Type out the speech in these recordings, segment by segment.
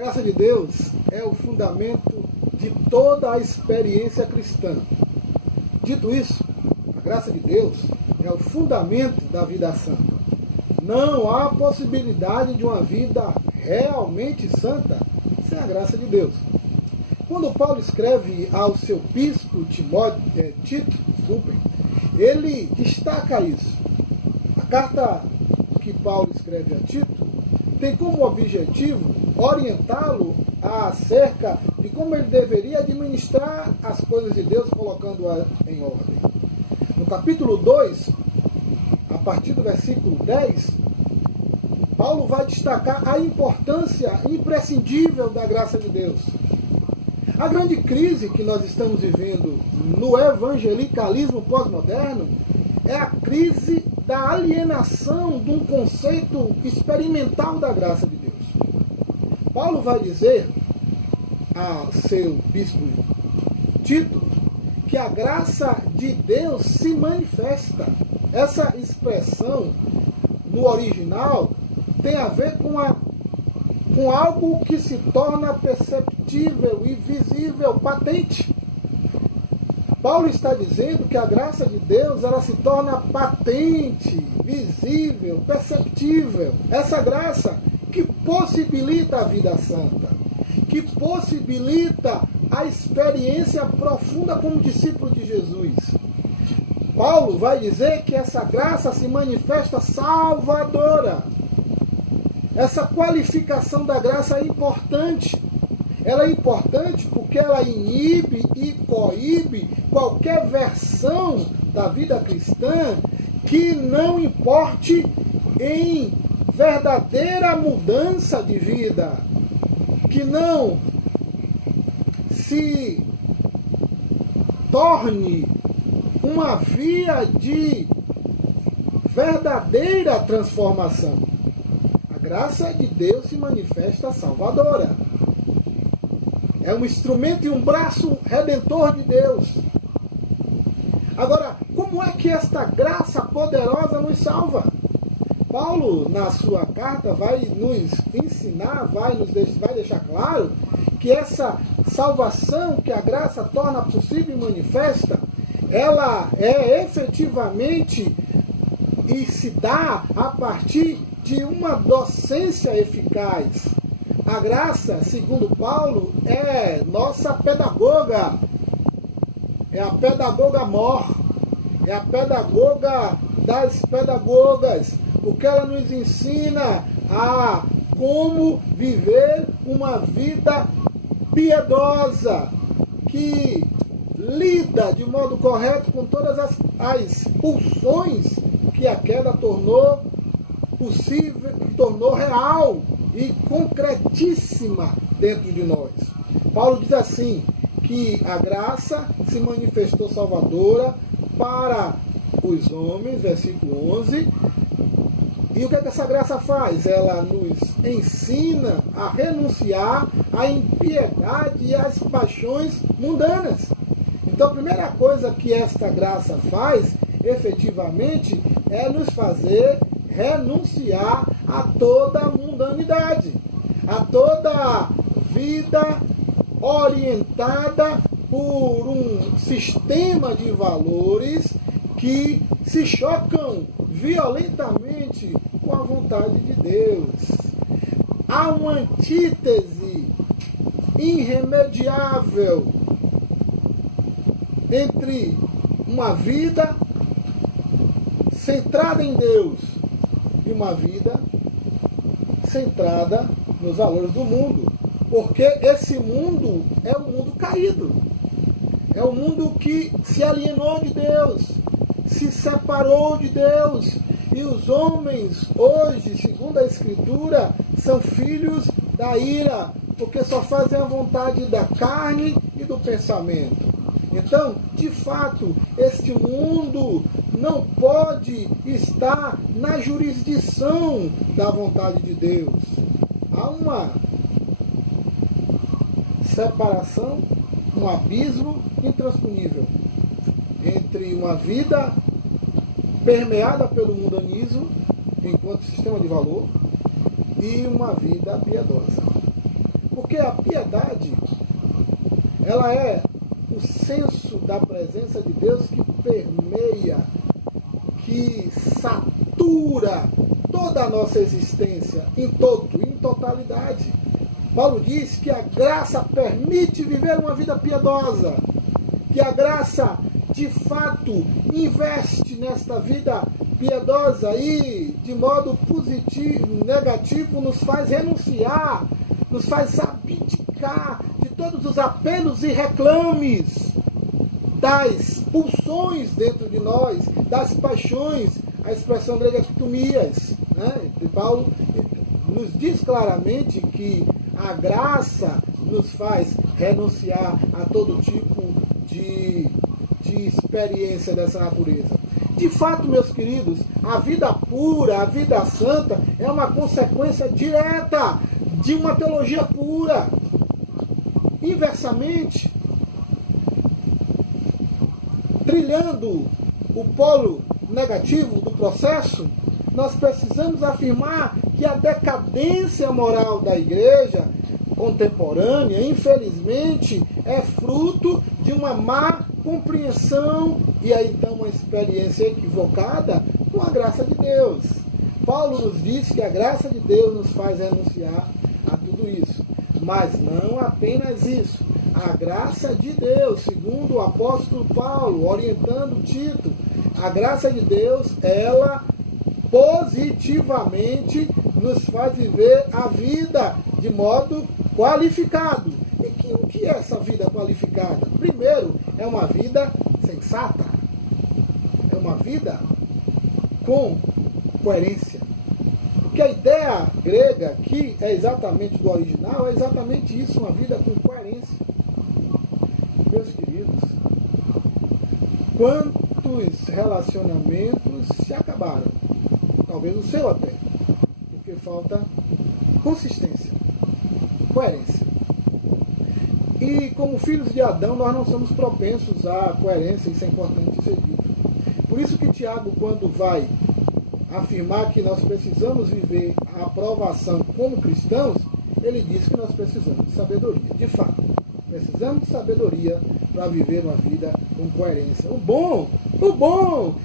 A graça de Deus é o fundamento de toda a experiência cristã. Dito isso, a graça de Deus é o fundamento da vida santa. Não há possibilidade de uma vida realmente santa sem a graça de Deus. Quando Paulo escreve ao seu bispo Tito, ele destaca isso. A carta que Paulo escreve a Tito tem como objetivo orientá-lo acerca de como ele deveria administrar as coisas de Deus, colocando-as em ordem. No capítulo 2, a partir do versículo 10, Paulo vai destacar a importância imprescindível da graça de Deus. A grande crise que nós estamos vivendo no evangelicalismo pós-moderno é a crise da alienação de um conceito experimental da graça de Deus. Paulo vai dizer a seu bispo Tito que a graça de Deus se manifesta. Essa expressão, no original, tem a ver com algo que se torna perceptível e visível, patente. Paulo está dizendo que a graça de Deus ela se torna patente, visível, perceptível. Essa graça que possibilita a vida santa, que possibilita a experiência profunda como discípulo de Jesus. Paulo vai dizer que essa graça se manifesta salvadora. Essa qualificação da graça é importante. Ela é importante porque ela inibe e coíbe qualquer versão da vida cristã que não importe em verdadeira mudança de vida, que não se torne uma via de verdadeira transformação. A graça de Deus se manifesta salvadora. É um instrumento e um braço redentor de Deus. Agora, como é que esta graça poderosa nos salva? Paulo, na sua carta, vai nos ensinar, vai deixar claro que essa salvação que a graça torna possível e manifesta, ela é efetivamente e se dá a partir de uma docência eficaz. A graça, segundo Paulo, é nossa pedagoga. É a pedagoga mor. É a pedagoga das pedagogas. Porque ela nos ensina a como viver uma vida piedosa, que lida de modo correto com todas as pulsões que a queda tornou possível, tornou real e concretíssima dentro de nós. Paulo diz assim, que a graça se manifestou salvadora para os homens, versículo 11, e o que é que essa graça faz? Ela nos ensina a renunciar à impiedade e às paixões mundanas. Então a primeira coisa que esta graça faz, efetivamente, é nos fazer renunciar a toda mundanidade, a toda vida orientada por um sistema de valores que se chocam violentamente com a vontade de Deus. Há uma antítese irremediável entre uma vida centrada em Deus e uma vida centrada nos valores do mundo. Porque esse mundo é um mundo caído. É um mundo que se alienou de Deus, se separou de Deus. E os homens hoje, segundo a Escritura, são filhos da ira, porque só fazem a vontade da carne e do pensamento. Então, de fato, este mundo não pode estar na jurisdição da vontade de Deus. Há uma separação, um abismo intransponível entre uma vida permeada pelo mundanismo, enquanto sistema de valor, e uma vida piedosa. Porque a piedade, ela é o senso da presença de Deus que permeia, que satura toda a nossa existência, em totalidade. Paulo diz que a graça permite viver uma vida piedosa, que a graça, de fato, investe nesta vida piedosa e, de modo positivo, negativo, nos faz renunciar, nos faz abdicar de todos os apelos e reclames, das pulsões dentro de nós, das paixões, a expressão grega epitumias, né? E Paulo nos diz claramente que a graça nos faz renunciar a todo tipo de experiência dessa natureza. De fato, meus queridos, a vida pura, a vida santa, é uma consequência direta de uma teologia pura. Inversamente, trilhando o polo negativo do processo, nós precisamos afirmar que a decadência moral da igreja contemporânea, infelizmente, é fruto de uma má compreensão e aí então uma experiência equivocada com a graça de Deus. Paulo nos diz que a graça de Deus nos faz renunciar a tudo isso. Mas não apenas isso. A graça de Deus, segundo o apóstolo Paulo, orientando Tito, a graça de Deus, ela positivamente nos faz viver a vida de modo qualificado. E o que é essa vida qualificada? Primeiro, é uma vida sensata. É uma vida com coerência. Porque a ideia grega aqui é exatamente do original, é exatamente isso, uma vida com coerência. Meus queridos, quantos relacionamentos se acabaram? Talvez o seu até. Porque falta consistência, coerência. E como filhos de Adão, nós não somos propensos à coerência, isso é importante ser dito. Por isso que Tiago, quando vai afirmar que nós precisamos viver a aprovação como cristãos, ele diz que nós precisamos de sabedoria. De fato, precisamos de sabedoria para viver uma vida com coerência. O bom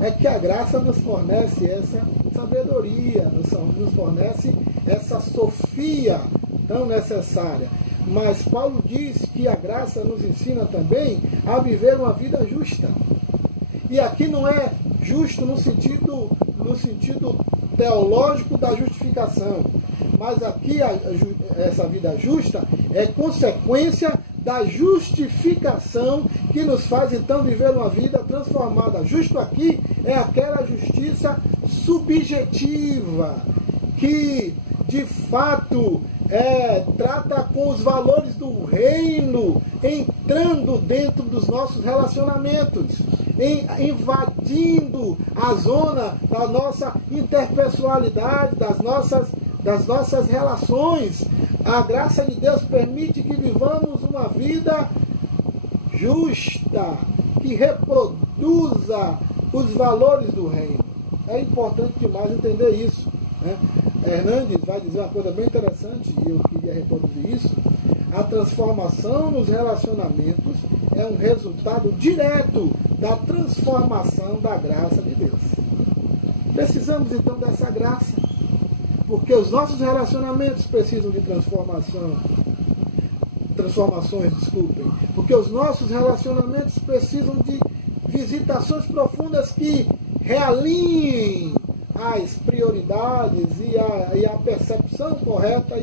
é que a graça nos fornece essa sabedoria, nos fornece essa sofia tão necessária. Mas Paulo diz que a graça nos ensina também a viver uma vida justa. E aqui não é justo no sentido teológico da justificação, mas aqui essa vida justa é consequência da justificação que nos faz então viver uma vida transformada. Justo aqui é aquela justiça subjetiva que de fato trata com os valores do reino entrando dentro dos nossos relacionamentos, invadindo a zona da nossa interpessoalidade, das nossas relações. A graça de Deus permite que vivamos uma vida justa, que reproduza os valores do reino. É importante demais entender isso, né? Hernandes vai dizer uma coisa bem interessante, e eu queria reproduzir isso. A transformação nos relacionamentos é um resultado direto da transformação da graça de Deus. Precisamos então dessa graça, porque os nossos relacionamentos precisam de transformações, porque os nossos relacionamentos precisam de visitações profundas que realinhem as prioridades e a percepção correta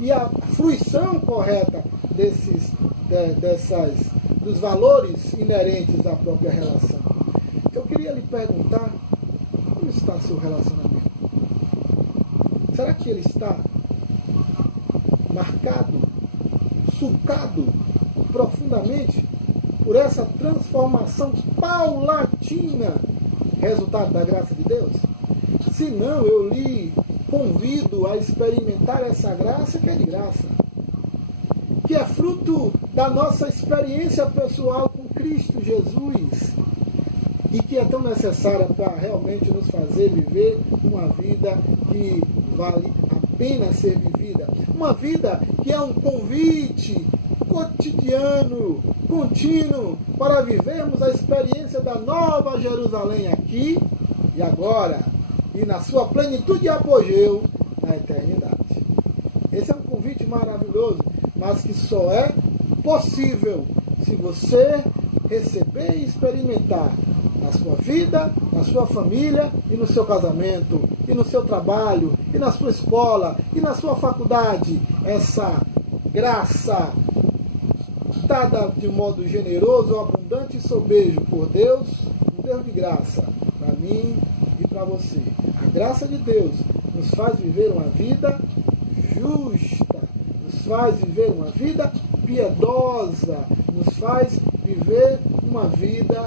e a fruição correta dos valores inerentes à própria relação. Eu queria lhe perguntar, como está seu relacionamento? Será que ele está marcado, sulcado profundamente por essa transformação paulatina, resultado da graça de Deus? Se não, eu lhe convido a experimentar essa graça que é de graça, que é fruto da nossa experiência pessoal com Cristo Jesus e que é tão necessária para realmente nos fazer viver uma vida que vale a pena ser vivida. Uma vida que é um convite cotidiano, contínuo, para vivermos a experiência da Nova Jerusalém aqui e agora, e na sua plenitude e apogeu na eternidade. Esse é um convite maravilhoso, mas que só é possível se você receber e experimentar na sua vida, na sua família e no seu casamento, e no seu trabalho, e na sua escola, e na sua faculdade, essa graça dada de modo generoso, abundante e sobejo por Deus, um Deus de graça, para mim e para você. A graça de Deus nos faz viver uma vida justa, nos faz viver uma vida piedosa, nos faz viver uma vida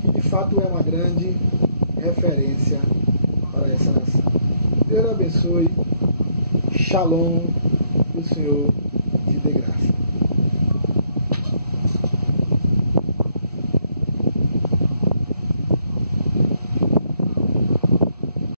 que de fato é uma grande referência para essa nação. Deus abençoe. Shalom. Que o Senhor te dê graça.